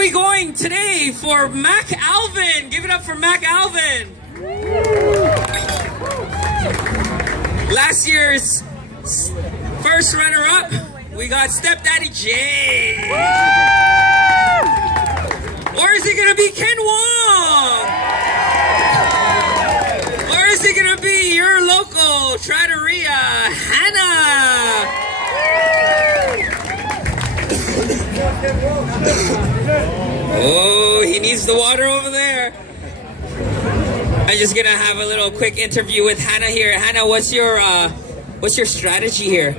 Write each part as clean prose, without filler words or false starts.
we going today for Mac Alvin? Give it up for Mac Alvin. Last year's first runner-up, we got Stepdaddy J. Or is it gonna be Ken Wong? Or is it gonna be your local Tratatoria, Hannah? Oh, he needs the water over there. I'm just gonna have a little quick interview with Hannah here. Hannah, what's your strategy here?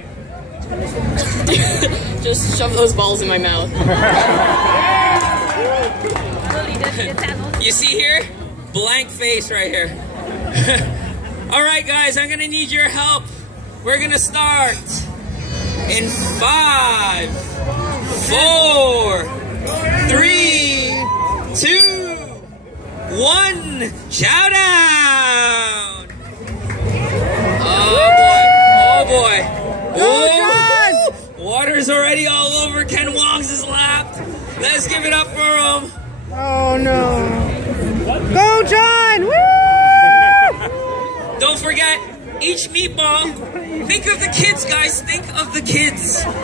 Just shove those balls in my mouth. You see here? Blank face right here. All right, guys, I'm gonna need your help. We're gonna start in 5, 4, 3, 2, 1. Chow down! Oh boy! Oh, water's already all over Ken Wong's lap. Let's give it up for him. Oh no! Go, John! Woo! Don't forget, each meatball. Think of the kids, guys. Think of the kids. Each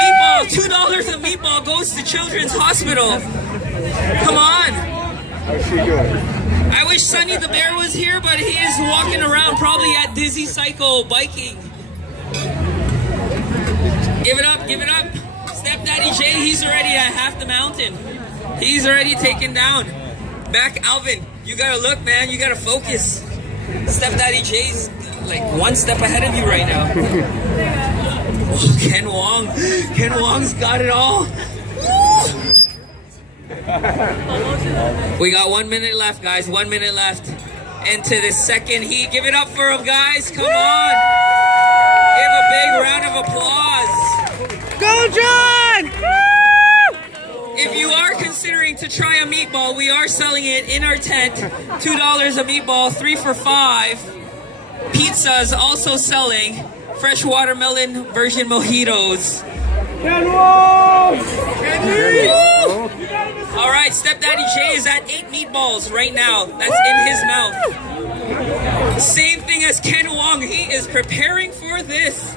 meatball, $2 a meatball goes to Children's Hospital. Come on. How's she doing? I wish Sonny the Bear was here, but he is walking around probably at Dizzy Cycle biking. Give it up, give it up. Stepdaddy J, he's already at half the mountain. He's already taken down. Mac Alvin, you gotta look, man. You gotta focus. Stepdaddy J's like one step ahead of you right now. Oh, Ken Wong. Ken Wong's got it all. We got 1 minute left, guys. 1 minute left into the second heat. Give it up for him, guys. Come on. Give a big round of applause. Go, John! If you are considering to try a meatball, we are selling it in our tent. $2 a meatball, 3 for $5. Pizza's also selling fresh watermelon version mojitos. All right, Stepdaddy J is at 8 meatballs right now. That's in his mouth. Same thing as Ken Wong. He is preparing for this.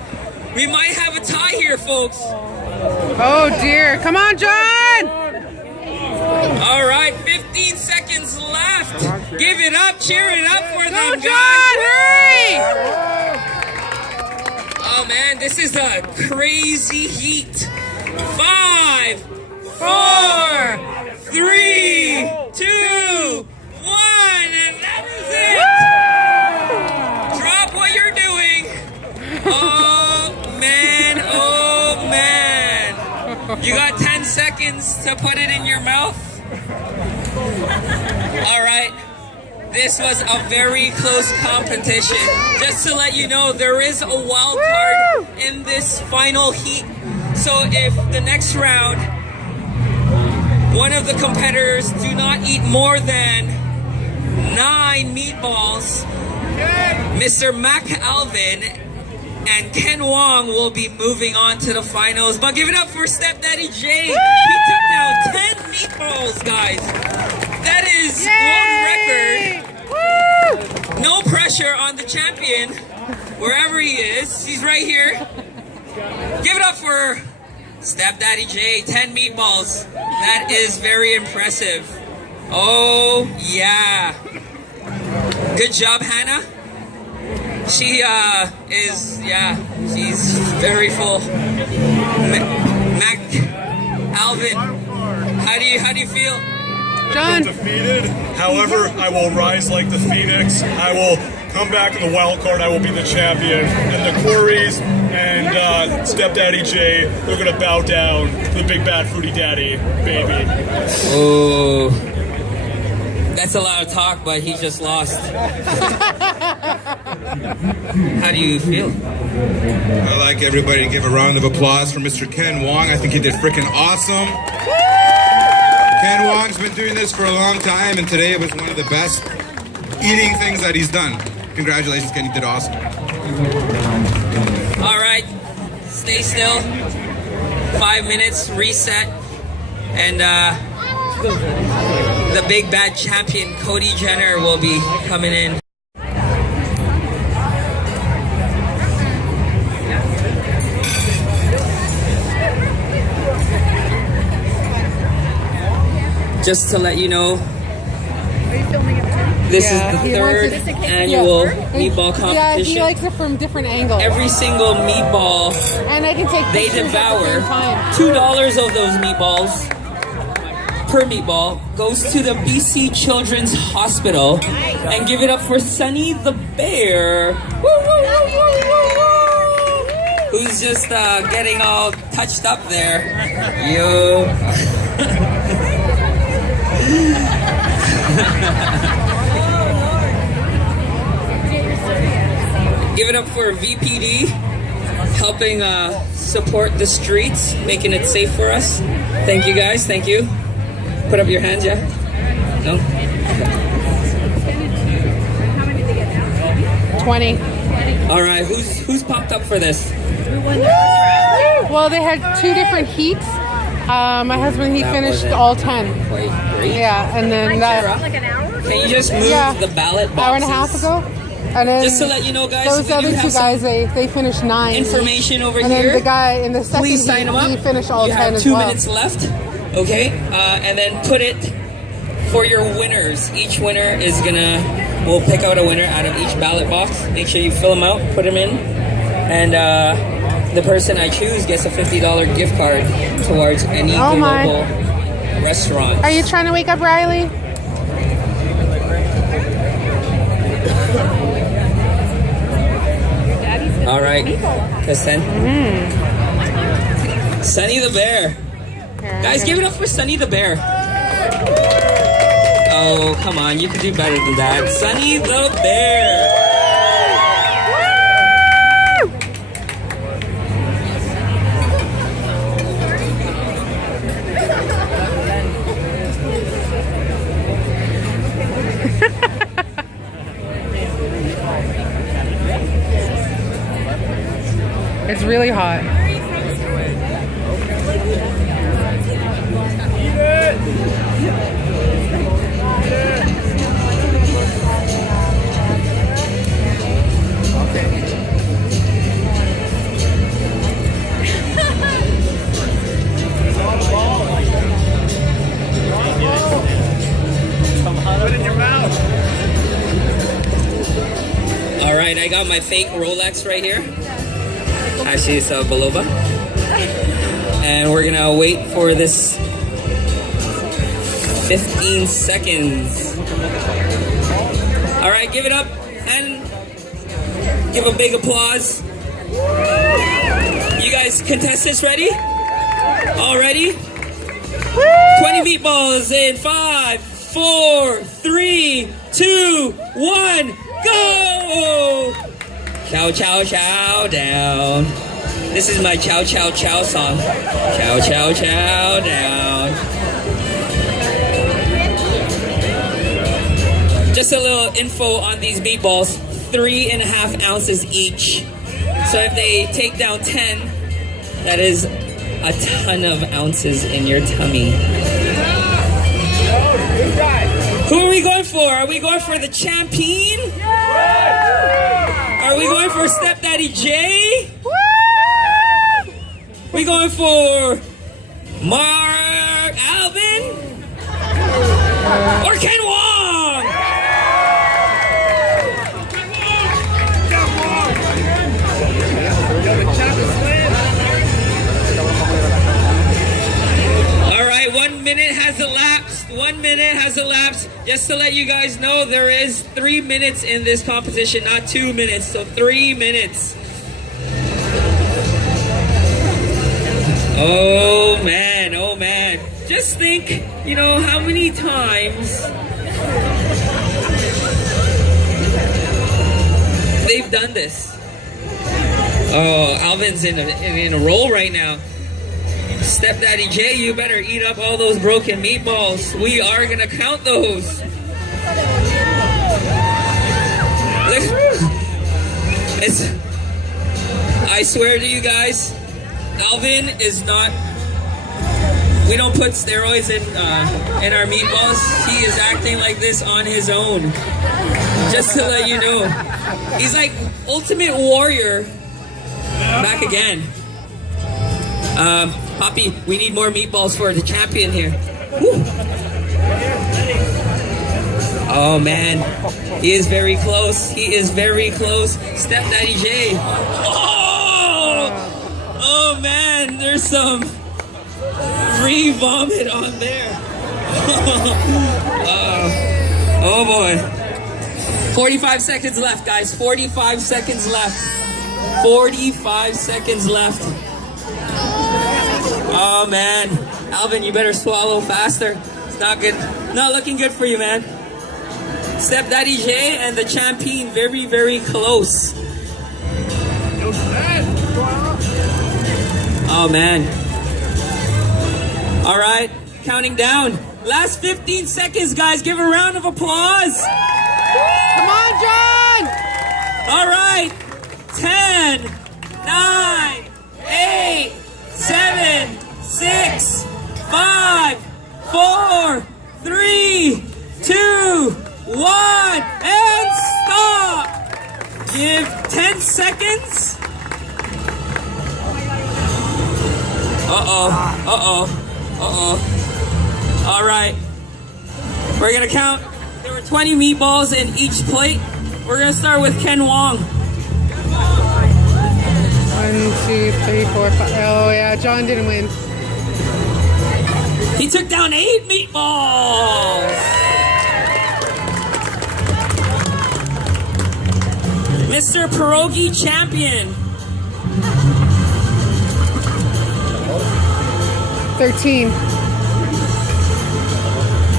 We might have a tie here, folks. Oh dear! Come on, John! All right, 15 seconds left. Give it up, cheer it up for them, Go, guys. John! Hurry! Oh man, this is a crazy heat. 5, 4, 3, 2, 1, and that is it. Drop what you're doing. Oh man, oh man. You got 10 seconds to put it in your mouth. All right. This was a very close competition. Just to let you know, there is a wild card in this final heat. So if the next round, one of the competitors do not eat more than 9 meatballs, Mr. Mac Alvin and Ken Wong will be moving on to the finals. But give it up for Stepdaddy J. He took down 10 meatballs, guys. That is world record. No pressure on the champion, wherever he is. He's right here. Give it up for Stepdaddy J. 10 meatballs. That is very impressive. Oh, yeah. Good job, Hannah. She she's very full. Mac Alvin, how do you feel? John. Defeated. However, I will rise like the phoenix. I will come back in the wild card. I will be the champion. And the Corys and Stepdaddy J, they're gonna bow down to the big bad fruity daddy baby. Oh, that's a lot of talk, but he just lost. How do you feel? I'd like everybody to give a round of applause for Mr. Ken Wong. I think he did freaking awesome. Ken Wong's been doing this for a long time, and today it was one of the best eating things that he's done. Congratulations, Ken, you did awesome. All right, stay still. 5 minutes, reset. And the big bad champion, Cody Jenner, will be coming in. Just to let you know, this is the third annual meatball competition. Yeah, he likes it from different angles. Every single meatball and I can take they devour, $2 of those meatballs per meatball goes to the BC Children's Hospital. And give it up for Sunny the Bear, who's just getting all touched up there. Yo. Give it up for VPD, helping support the streets, making it safe for us. Thank you guys, thank you. Put up your hands, yeah? No? Okay. 20. All right, who's popped up for this? Well, they had 2 different heats. My husband, he finished all 10. Quite great. Yeah, and then Like an hour? Can you just move the ballot boxes? hour and a half ago. And then Just to let you know, guys, those we other do 2 have guys, they finished 9. information over and here. then the guy in the second Please sign heat, them up. he finished all you 10 have as 2 well. minutes left, okay? And then put it for your winners. Each winner is we'll pick out a winner out of each ballot box. Make sure you fill them out, put them in, and the person I choose gets a $50 gift card towards any local restaurant. Are you trying to wake up Riley? All right, Kristen. Sunny the Bear. Guys, give it up for Sunny the Bear. Oh, come on, you can do better than that. Sunny the Bear. It's really hot. All right, I got my fake Rolex right here. Actually, it's a Belova. And we're gonna wait for this 15 seconds. All right, give it up and give a big applause. You guys, contestants, ready? All ready? 20 meatballs in 5, 4, 3, 2, 1, go! Chow, chow, chow down. This is my chow, chow, chow song. Chow, chow, chow down. Just a little info on these meatballs. 3.5 ounces each. So if they take down 10, that is a ton of ounces in your tummy. Who are we going for? Are we going for the champion? Are we going for Stepdaddy J? We going for Mark Alvin? Or Ken Wong? All right, 1 minute has elapsed. 1 minute has elapsed. Just to let you guys know, there is 3 minutes in this competition, not 2 minutes, so 3 minutes. Oh man, oh man. Just think, you know, how many times they've done this. Oh, Alvin's in a roll right now. Stepdaddy J, you better eat up all those broken meatballs. We are gonna count those. I swear to you guys, Alvin is not. We don't put steroids in our meatballs. He is acting like this on his own. Just to let you know. He's like Ultimate Warrior back again. Poppy, we need more meatballs for the champion here. Woo. Oh man, he is very close. He is very close. Stepdaddy J. Oh man, there's some free vomit on there. Oh boy. 45 seconds left, guys. 45 seconds left. 45 seconds left. Oh man, Alvin, you better swallow faster. It's not good. Not looking good for you, man. Stepdaddy J and the champion very, very close. Oh man. All right, counting down. Last 15 seconds, guys. Give a round of applause. Come on, John! All right. 10, 9, 8, 7, 6, 5, 4, 3, 2, 1, and stop! Give 10 seconds. All right. We're gonna count. There were 20 meatballs in each plate. We're gonna start with Ken Wong. 1, 2, 3, 4, 5. Oh yeah, John didn't win. He took down 8 meatballs. Mr. Pierogi champion. 13.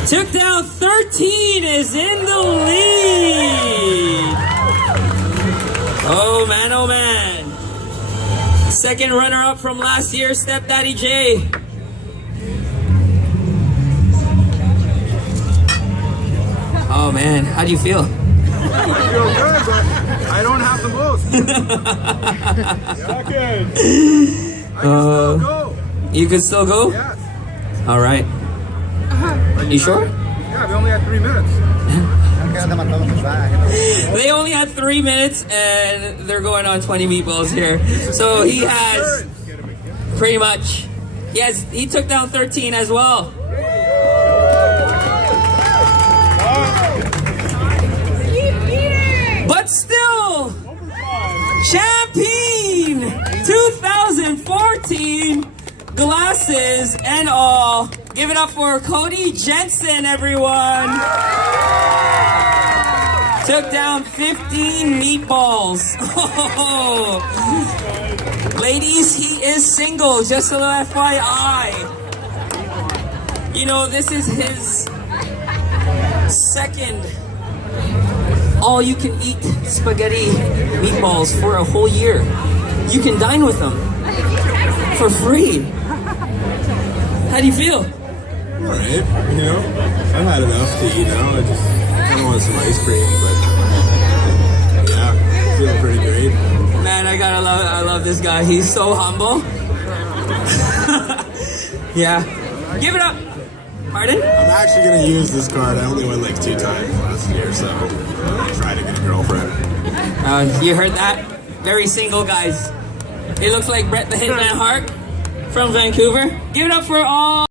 Took down 13, is in the lead. Oh man, oh man. Second runner up from last year, Stepdaddy J. Oh man, how do you feel? I feel good, but I don't have the most. Okay. I can still go. You could still go? Yes. All right. You sure? Yeah, we only had 3 minutes. They only had 3 minutes and they're going on 20 meatballs here. So he has pretty much, he took down 13 as well. But still, champion 2014, glasses and all. Give it up for Cody Jensen, everyone. Took down 15 meatballs. Oh. Ladies, he is single, just a little FYI. You know, this is his second all-you-can-eat spaghetti meatballs for a whole year. You can dine with them for free. How do you feel? Alright, you know, I've had enough to eat now. I just kind of want some ice cream, but yeah, feeling pretty great. Man, I love this guy. He's so humble. Yeah. Give it up. Pardon? I'm actually going to use this card. I only went like 2 times last year, so I'm going to try to get a girlfriend. You heard that? Very single, guys. It looks like Brett the Hitman Hart from Vancouver. Give it up for all.